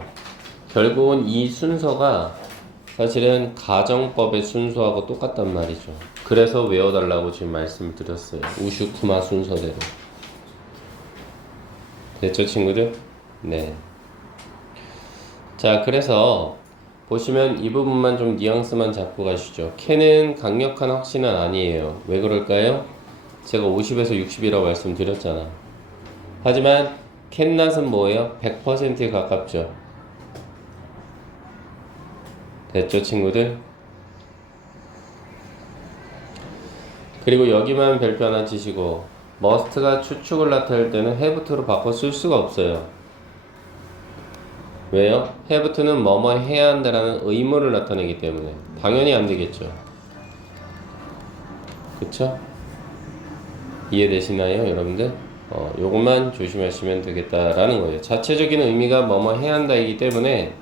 결국은 이 순서가 사실은 가정법의 순서하고 똑같단 말이죠. 그래서 외워달라고 지금 말씀을 드렸어요. 우슈쿠마 순서대로. 됐죠 친구들? 네. 자, 그래서 보시면 이 부분만 좀 뉘앙스만 잡고 가시죠. 캔은 강력한 확신은 아니에요. 왜 그럴까요? 제가 50에서 60이라고 말씀드렸잖아. 하지만 캔낫은 뭐예요? 100%에 가깝죠. 됐죠, 친구들? 그리고 여기만 별표 하나 치시고 must가 추측을 나타낼 때는 have to로 바꿔 쓸 수가 없어요. 왜요? have to는 뭐뭐 해야 한다라는 의무를 나타내기 때문에 당연히 안 되겠죠. 그쵸? 이해되시나요, 여러분들? 요것만 조심하시면 되겠다라는 거예요. 자체적인 의미가 뭐뭐 해야 한다이기 때문에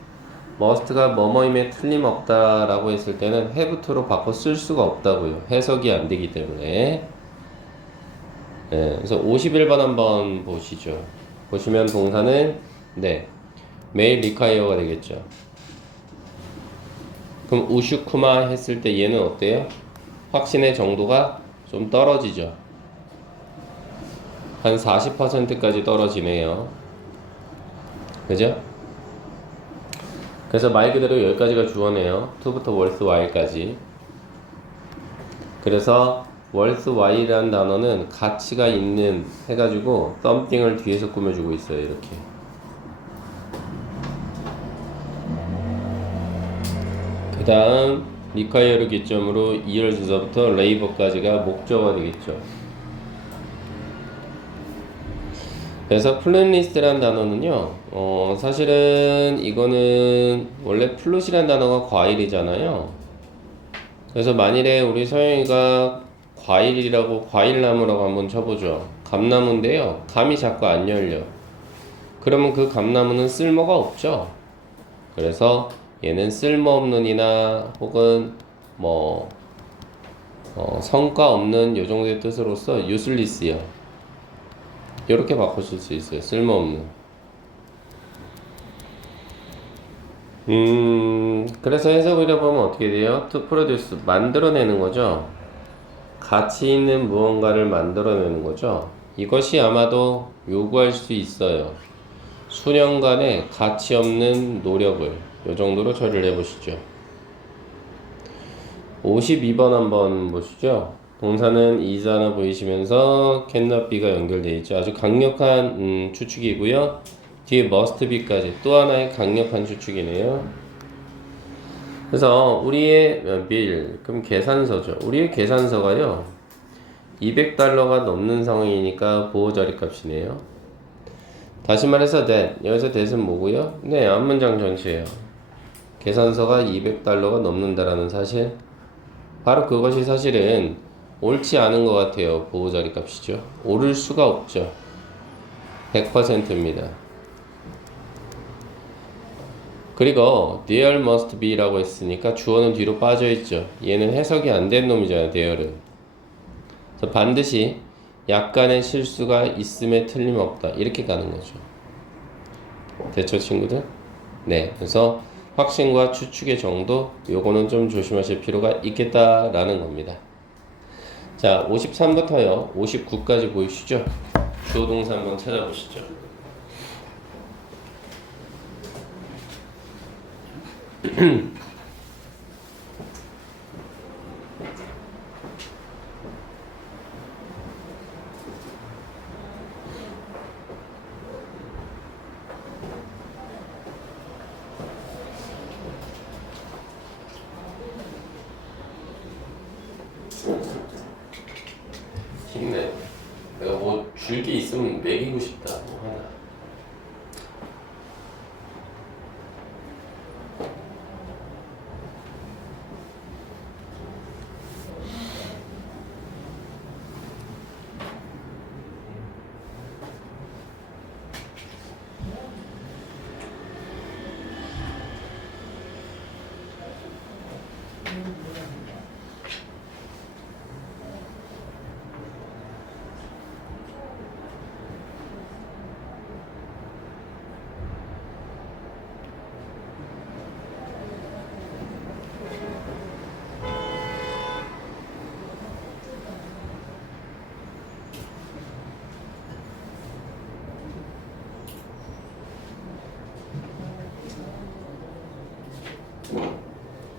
must가 뭐뭐임에 틀림없다라고 했을 때는 have to로 바꿔 쓸 수가 없다고요. 해석이 안 되기 때문에. 네, 그래서 51번 한번 보시죠. 보시면 동사는 네, 매일 require가 되겠죠. 그럼 우슈쿠마 했을 때 얘는 어때요? 확신의 정도가 좀 떨어지죠. 한 40%까지 떨어지네요. 그죠? 그래서 말 그대로 여기까지가 주어네요. to부터 worth while까지. 그래서 worth while이라는 단어는 가치가 있는 해가지고 something을 뒤에서 꾸며주고 있어요. 이렇게. 그 다음 require를 기점으로 이열 주서부터 labor까지가 목적어가 되겠죠. 그래서 플랜리스트라는 단어는요, 사실은 이거는 원래 플룻이라는 단어가 과일이잖아요. 그래서 만일에 우리 서영이가 과일이라고 과일나무라고 한번 쳐보죠. 감나무인데요, 감이 자꾸 안 열려. 그러면 그 감나무는 쓸모가 없죠. 그래서 얘는 쓸모없는이나 혹은 뭐 성과 없는 요 정도의 뜻으로서 useless요. 이렇게 바꾸실 수 있어요. 쓸모없는. 그래서 해석을 해보면 어떻게 돼요? To produce, 만들어내는 거죠. 가치 있는 무언가를 만들어내는 거죠. 이것이 아마도 요구할 수 있어요. 수년간의 가치 없는 노력을 요 정도로 처리를 해보시죠. 52번 한번 보시죠. 동사는 is 하나 보이시면서 cannot be가 연결되어 있죠. 아주 강력한 추측이고요. 뒤에 must be까지 또 하나의 강력한 추측이네요. 그래서 우리의 bill, 그럼 계산서죠. 우리의 계산서가요, $200가 넘는 상황이니까 보호자리값이네요. 다시 말해서 that, 여기서 that은 뭐고요? 네, 앞문장 전체예요. 계산서가 $200가 넘는다라는 사실, 바로 그것이 사실은 옳지 않은 것 같아요. 보호자리 값이죠. 오를 수가 없죠. 100%입니다. 그리고 there must be 라고 했으니까 주어는 뒤로 빠져 있죠. 얘는 해석이 안 된 놈이잖아요. there는. 그래서 반드시 약간의 실수가 있음에 틀림없다. 이렇게 가는 거죠. 됐죠, 친구들? 네. 그래서 확신과 추측의 정도, 요거는 좀 조심하실 필요가 있겠다라는 겁니다. 자, 53부터요 59까지 보이시죠? 주어 동사 한번 찾아보시죠. 힘내. 내가 뭐 줄 게 있으면 먹이고 싶다. 뭐 하나.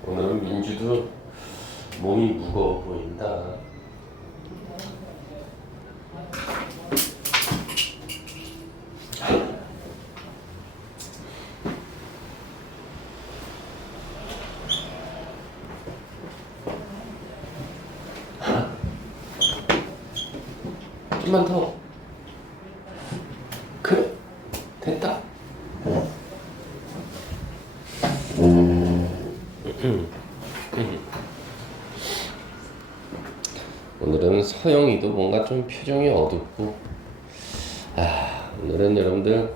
오늘은 민주도 몸이 무거워 보인다. 좀만 더. 그래, 됐다. 오늘은 서영이도 뭔가 좀 표정이 어둡고, 오늘은 여러분들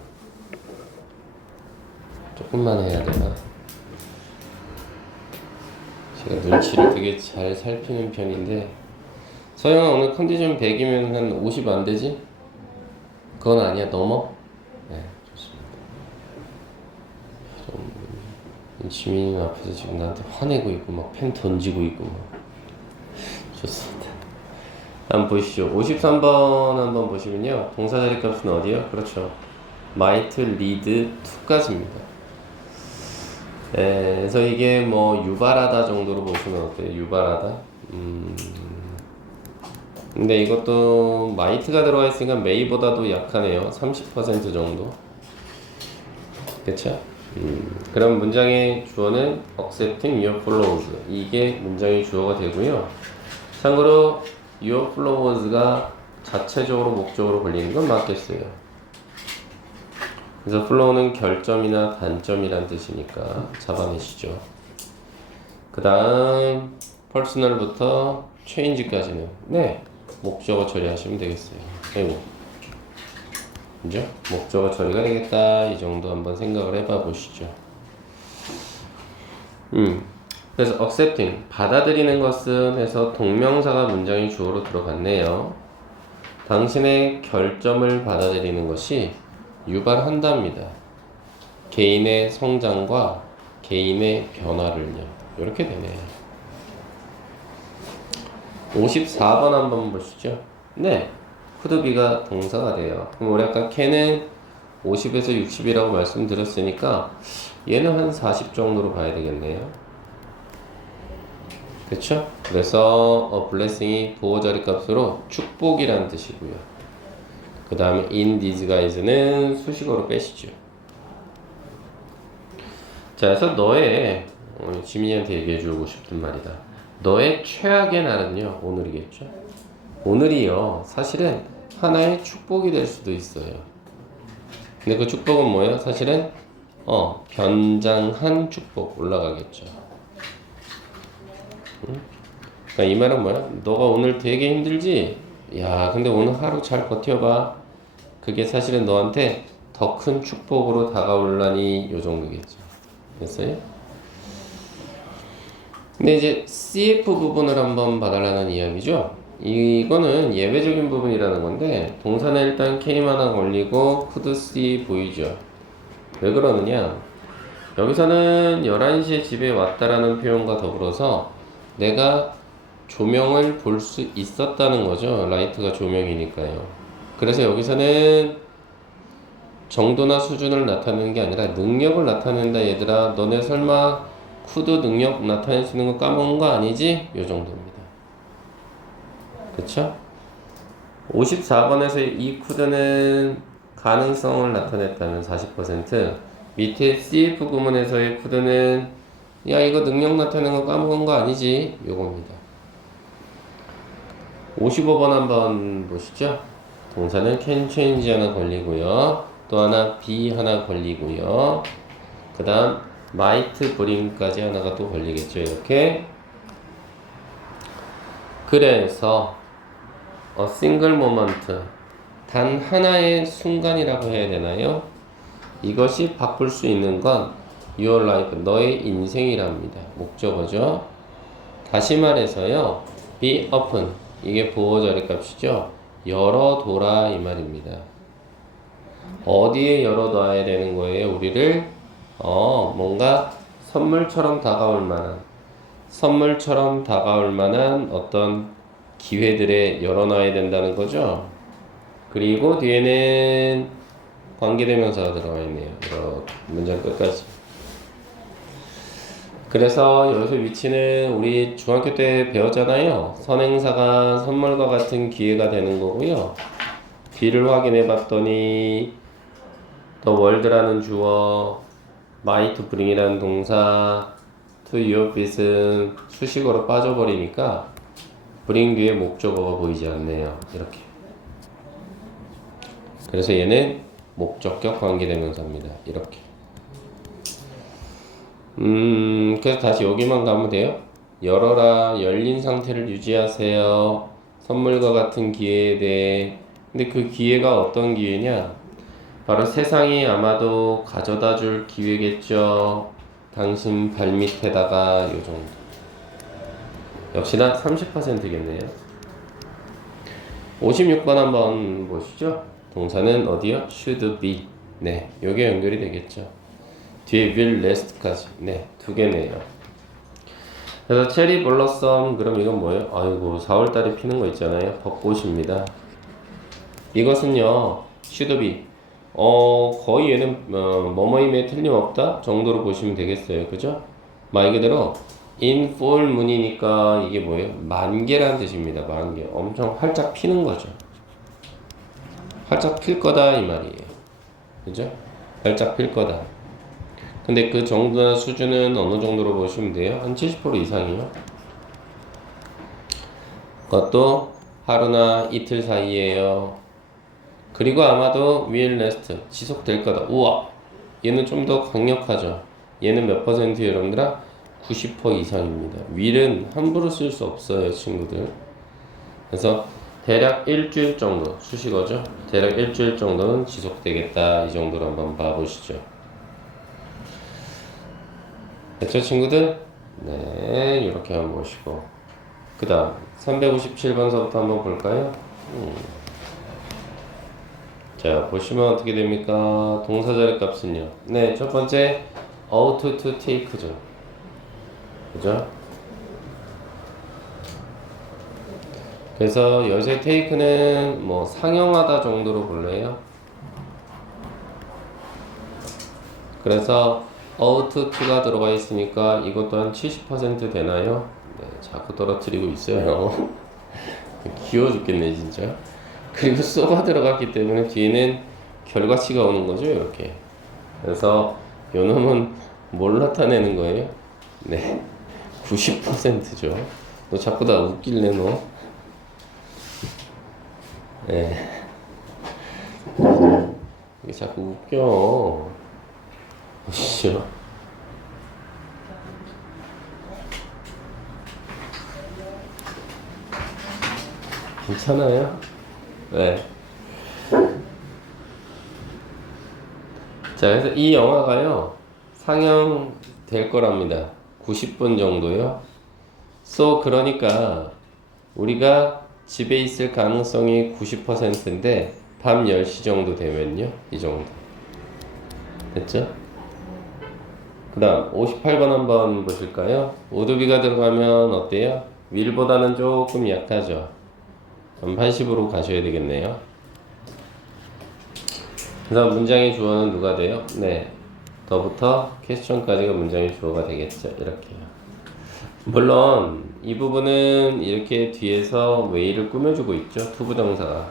조금만 해야 되나? 제가 눈치를 되게 잘 살피는 편인데, 서영아 오늘 컨디션 100이면 한 50 안 되지? 그건 아니야, 넘어? 네, 좋습니다. 지민이 앞에서 지금 나한테 화내고 있고 막 펜 던지고 있고 막. 좋습니다. 한번 보시죠. 53번 한번 보시면요, 동사 자리 값은 어디요? 그렇죠, might, lead, to까지입니다. 그래서 이게 뭐 유발하다 정도로 보시면 어때요? 유발하다. 근데 이것도 might가 들어가 있으니까 may보다도 약하네요. 30% 정도. 그쵸? 그럼 문장의 주어는 accepting your flowers. 이게 문장의 주어가 되고요. 참고로 your flowers가 자체적으로 목적으로 걸리는 건 맞겠어요. 그래서 flow는 결점이나 단점이란 뜻이니까 잡아내시죠. 그 다음 personal부터 change까지는 네, 목적어 처리하시면 되겠어요. 아이고, 그죠? 목적어 처리가 되겠다, 이 정도 한번 생각을 해봐 보시죠. 그래서 accepting, 받아들이는 것은 해서 동명사가 문장의 주어로 들어갔네요. 당신의 결점을 받아들이는 것이 유발한답니다. 개인의 성장과 개인의 변화를요. 이렇게 되네요. 54번 한번 보시죠. 네, could be가 동사가 돼요. 그럼 우리 아까 can은 50에서 60이라고 말씀드렸으니까 얘는 한 40 정도로 봐야 되겠네요. 그쵸? 그래서 blessing이 보호 자리 값으로 축복이라는 뜻이고요. 그 다음에 in disguise는 수식어로 빼시죠. 자, 그래서 너의 지민이한테 얘기해주고 싶은 말이다. 너의 최악의 날은요, 오늘이겠죠? 오늘이요, 사실은 하나의 축복이 될 수도 있어요. 근데 그 축복은 뭐예요? 사실은 변장한 축복, 올라가겠죠. 그러니까 이 말은 뭐야? 너가 오늘 되게 힘들지? 야, 근데 오늘 하루 잘 버텨봐. 그게 사실은 너한테 더 큰 축복으로 다가올라니, 요 정도겠죠. 됐어요? 근데 이제 CF 부분을 한번 봐달라는 이야기죠. 이거는 예외적인 부분이라는 건데, 동사는 일단 K만 하나 걸리고 could see 보이죠. 왜 그러느냐? 여기서는 11시에 집에 왔다라는 표현과 더불어서 내가 조명을 볼 수 있었다는 거죠. 라이트가 조명이니까요. 그래서 여기서는 정도나 수준을 나타내는 게 아니라 능력을 나타낸다. 얘들아, 너네 설마 could 능력 나타낼 수 있는 거 까먹은 거 아니지? 요 정도입니다. 그쵸? 54번에서 이 could는 가능성을 나타냈다면 40%, 밑에 CF 구문에서의 could는 야, 이거 능력 나타내는 거 까먹은 거 아니지? 요겁니다. 55번 한번 보시죠. 동사는 can change 하나 걸리고요. 또 하나 be 하나 걸리고요. 그 다음 might bring까지 하나가 또 걸리겠죠. 이렇게. 그래서 a single moment, 단 하나의 순간이라고 해야 되나요? 이것이 바꿀 수 있는 건 your life, 너의 인생이랍니다. 목적어죠. 다시 말해서요, be open, 이게 보호 자리 값이죠. 열어둬라, 이 말입니다. 어디에 열어둬야 되는 거예요? 우리를 뭔가 선물처럼 다가올 만한 어떤 기회들에 열어놔야 된다는 거죠. 그리고 뒤에는 관계대명사가 들어가 있네요. 문장 끝까지. 그래서 여기서 위치는 우리 중학교 때 배웠잖아요. 선행사가 선물과 같은 기회가 되는 거고요. 뒤를 확인해 봤더니 the world라는 주어, my to bring이라는 동사, to your 빛은 수식어로 빠져버리니까 bring 뒤에 목적어가 보이지 않네요. 이렇게. 그래서 얘는 목적격 관계대명사입니다. 이렇게. 그래서 다시 여기만 가면 돼요. 열어라, 열린 상태를 유지하세요. 선물과 같은 기회에 대해. 근데 그 기회가 어떤 기회냐? 바로 세상이 아마도 가져다 줄 기회겠죠. 당신 발밑에다가 요 정도. 역시나 30%겠네요. 56번 한번 보시죠. 동사는 어디요? should be. 네, 요게 연결이 되겠죠. 뒤에 will last까지. 네, 두 개네요. 그래서 체리 블러썸, 그럼 이건 뭐예요? 아이고, 4월달에 피는 거 있잖아요. 벚꽃입니다. 이것은요, should be. 거의 얘는 뭐뭐임에 틀림없다 정도로 보시면 되겠어요. 그죠? 말 그대로 in full moon이니까 이게 뭐예요? 만개라는 뜻입니다. 만개. 엄청 활짝 피는 거죠. 활짝 필 거다 이 말이에요. 그죠? 활짝 필 거다. 근데 그 정도나 수준은 어느 정도로 보시면 돼요? 한 70% 이상이요. 그것도 하루나 이틀 사이에요. 그리고 아마도 will last, 지속될 거다. 우와! 얘는 좀 더 강력하죠. 얘는 몇 퍼센트예요, 여러분들아? 90% 이상입니다. will은 함부로 쓸 수 없어요, 친구들. 그래서 대략 일주일 정도, 수식어죠. 대략 일주일 정도는 지속되겠다. 이 정도로 한번 봐보시죠. 됐죠, 친구들? 네, 이렇게 한번 보시고. 그 다음 357번서부터 한번 볼까요? 자, 보시면 어떻게 됩니까? 동사절의 값은요. 네, 첫 번째 ought to take죠. 그죠? 그래서 여기서 take는 뭐 상용하다 정도로 볼래요? 그래서 ought to가 들어가 있으니까 이것도 한 70% 되나요? 네, 자꾸 떨어뜨리고 있어요. 귀여워 죽겠네 진짜. 그리고 쏘가 들어갔기 때문에 뒤에는 결과치가 오는 거죠, 이렇게. 그래서 요 놈은 뭘 나타내는 거예요? 네, 90%죠. 너 자꾸 다 웃길래 너. 네. 이게 자꾸 웃겨. 보시죠. 괜찮아요? 네. 자, 그래서 이 영화가요, 상영 될 거랍니다. 90분 정도요. 그러니까 우리가 집에 있을 가능성이 90%인데 밤 10시 정도 되면요, 이 정도. 됐죠? 그 다음 58번 한번 보실까요? 오드비가 들어가면 어때요? will보다는 조금 약하죠. 80으로 가셔야 되겠네요. 그 다음 문장의 주어는 누가 돼요? 네, 더부터 퀘스천까지가 문장의 주어가 되겠죠. 이렇게요. 물론 이 부분은 이렇게 뒤에서 way를 꾸며주고 있죠. 투부정사가.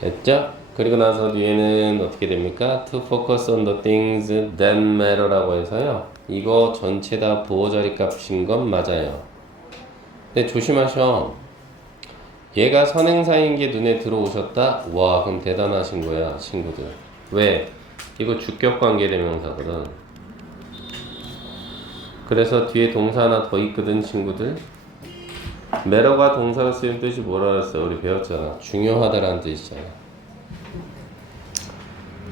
됐죠? 그리고 나서 뒤에는 어떻게 됩니까? To focus on the things that matter라고 해서요, 이거 전체 다 보호자리 값인 건 맞아요. 근데 조심하셔. 얘가 선행사인 게 눈에 들어오셨다? 와, 그럼 대단하신 거야, 친구들. 왜? 이거 주격관계대명사거든. 그래서 뒤에 동사 하나 더 있거든, 친구들. 매러가 동사가 쓰인 뜻이 뭐라 그랬어? 우리 배웠잖아. 중요하다라는 뜻이잖아.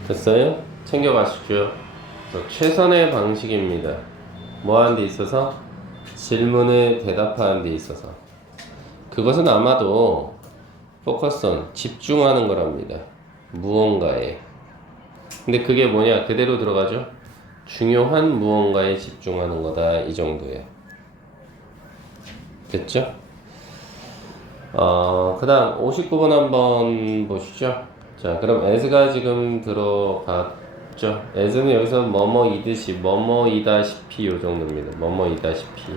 됐어요? 챙겨가시죠. 최선의 방식입니다. 뭐 하는 데 있어서? 질문에 대답하는 데 있어서. 그것은 아마도 포커스온, 집중하는 거랍니다. 무언가에. 근데 그게 뭐냐? 그대로 들어가죠? 중요한 무언가에 집중하는 거다. 이 정도예요. 됐죠? 그 다음 59번 한번 보시죠. 자, 그럼 as가 지금 없죠. as는 여기서 뭐뭐이듯이, 뭐뭐이다시피 요 정도입니다. 뭐뭐이다시피.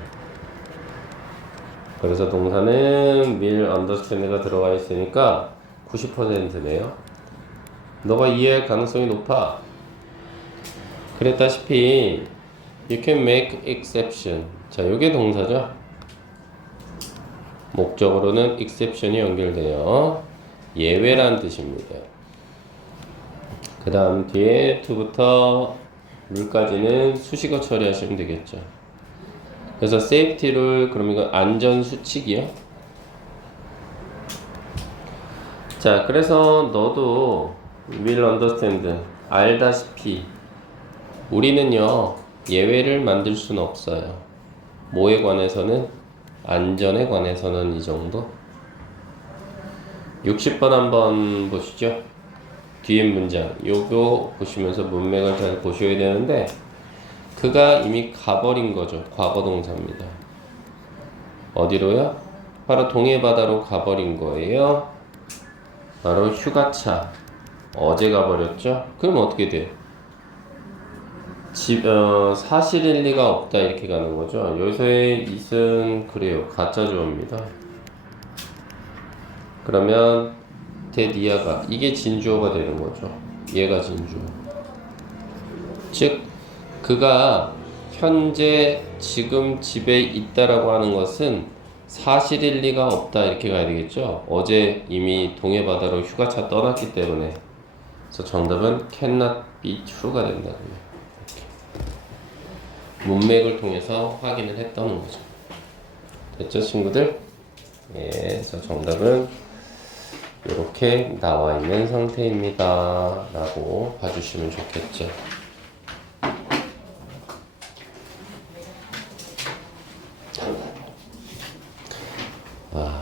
그래서 동사는 will understand가 들어가 있으니까 90%네요. 너가 이해할 가능성이 높아. 그랬다시피 you can make exception. 자, 요게 동사죠. 목적으로는 exception이 연결돼요. 예외란 뜻입니다. 그 다음 뒤에 to부터 rule까지는 수식어 처리하시면 되겠죠. 그래서 safety rule, 그럼 이건 안전 수칙이요. 자, 그래서 너도 will understand, 알다시피 우리는요 예외를 만들 수는 없어요. 뭐에 관해서는? 안전에 관해서는 이 정도. 60번 한번 보시죠. 뒤에 문장 요거 보시면서 문맥을 잘 보셔야 되는데, 그가 이미 가버린 거죠. 과거 동사입니다. 어디로요? 바로 동해바다로 가버린 거예요. 바로 휴가차. 어제 가버렸죠? 그럼 어떻게 돼? 사실일 리가 없다 이렇게 가는 거죠. 여기서의 it은 그래요. 가짜 주어입니다. 그러면 데디아가 이게 진주어가 되는 거죠. 얘가 진주어. 즉 그가 현재 지금 집에 있다라고 하는 것은 사실일 리가 없다 이렇게 가야 되겠죠. 어제 이미 동해바다로 휴가차 떠났기 때문에. 그래서 정답은 cannot be true가 된다고요. 문맥을 통해서 확인을 했다는 거죠. 됐죠, 친구들? 예, 그래서 정답은 이렇게 나와 있는 상태입니다. 라고 봐주시면 좋겠죠. 와.